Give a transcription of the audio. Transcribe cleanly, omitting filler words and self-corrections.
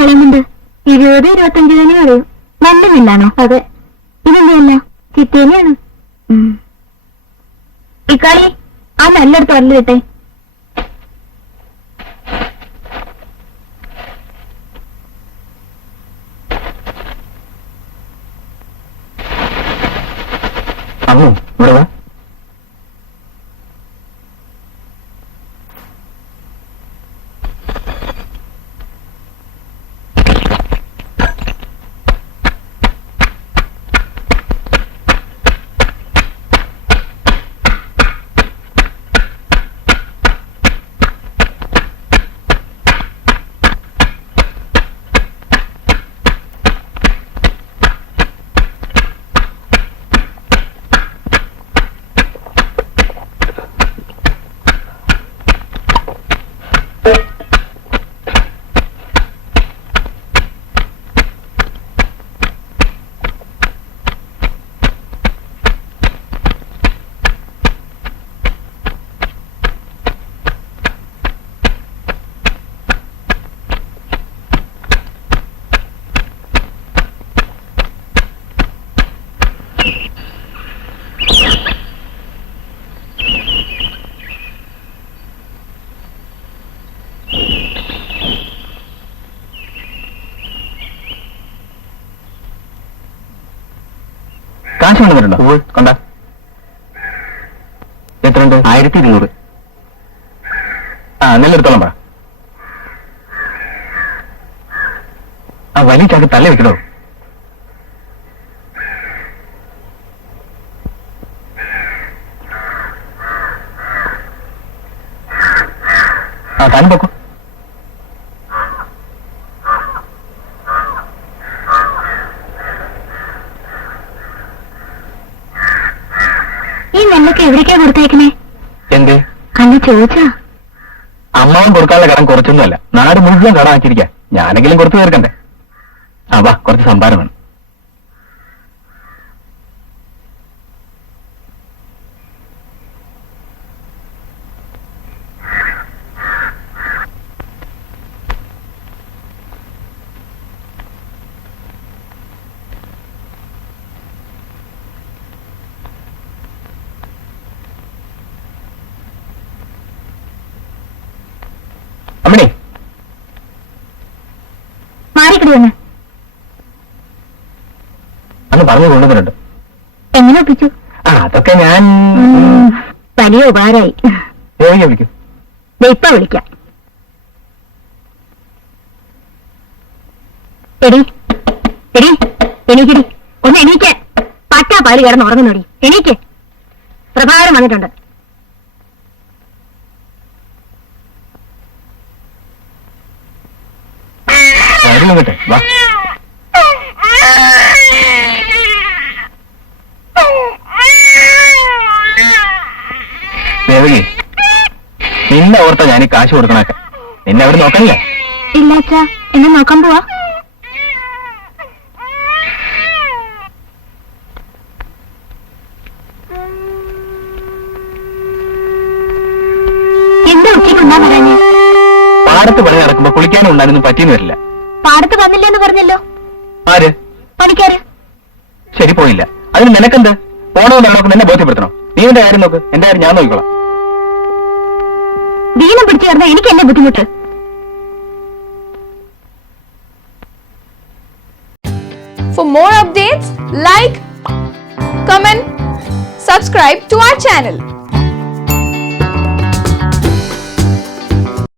കളയുന്നുണ്ട്? 20-25 തന്നെ കളയും. നല്ല നെല്ലാണോ? അതെ. ഇതെന്തെയല്ല, ചിത്തേനെയാണ്. ഇക്കാളി ആ നെല്ലെടുത്ത് വരല് കിട്ടെ. ഇവിടെ വാ. കാശ് കൊണ്ടുവരുണ്ടോ? കൊണ്ട. എത്രയുണ്ട്? 1200. നെല്ലെടുത്തോളം പറ. ആ വലിയ ചാക്ക് തള്ളി വെക്കണോ? താനും പൊക്കോ. ഈ നെല്ലൊക്കെ എവിടേക്കാ കൊടുത്തേക്കണേ? എന്തേ? അന്ന് ചോദിച്ചാ. അമ്മാവൻ കൊടുക്കാനുള്ള കടം കുറച്ചൊന്നുമല്ല, നാട് മുഴുവൻ കടം ആക്കിയിരിക്കാം. ഞാനെങ്കിലും കൊടുത്തു തീർക്കണ്ടേ. വാ, കുറച്ച് സംഭാരം വേണം. അമ്മണി, മാറിക്കിടി വന്ന്. അന്ന് പറഞ്ഞു കൊണ്ടുവന്നിട്ടുണ്ട്. എങ്ങനെ ഒപ്പിച്ചു? അതൊക്കെ ഞാൻ വലിയ ഉപകാരമായി. വിളിക്കും. ഇപ്പൊ വിളിക്കാം. എടി എടി എണീക്കടി, ഒന്ന് എണീക്ക്. പറ്റാ പാല് കിടന്ന് ഉറങ്ങുന്നോടി, എണീക്ക്. പ്രഭാകരൻ വന്നിട്ടുണ്ട്. കേട്ടെ, വാ. ദേവകി, നിന്നെ ഓർത്താ ഞാൻ ഈ കാശ് കൊടുക്കണൊക്കെ. നിന്നെ അവിടെ നോക്കണില്ലേ? ഇല്ല അച്ഛാ, എന്നെ നോക്കാൻ പോവാ. എന്താ ഉച്ചയ്ക്ക് ഉണ്ണാൻ പറയാഞ്ഞേ? പാടത്ത് പണി നടക്കുമ്പോ കുളിക്കാനും ഉണ്ടാനൊന്നും പറ്റിയെന്ന് വരില്ല. പാടത്ത് വന്നില്ലെന്ന് പറഞ്ഞല്ലോ. ആര്? പണിക്കാര്. ശരി, പോയില്ല. അതിന് നിനക്കെന്ത്? പോണമെന്ന് നമുക്ക് നിന്നെ ബോധ്യപ്പെടുത്തണോ? നീ എന്റെ കാര്യം നോക്ക്, എന്റെ കാര്യം ഞാൻ നോക്കിക്കോളാം. ദീനം പിടിച്ചു ചേർന്ന എനിക്ക് എന്നെ ബുദ്ധിമുട്ട്. For more updates, like, comment, subscribe to our channel.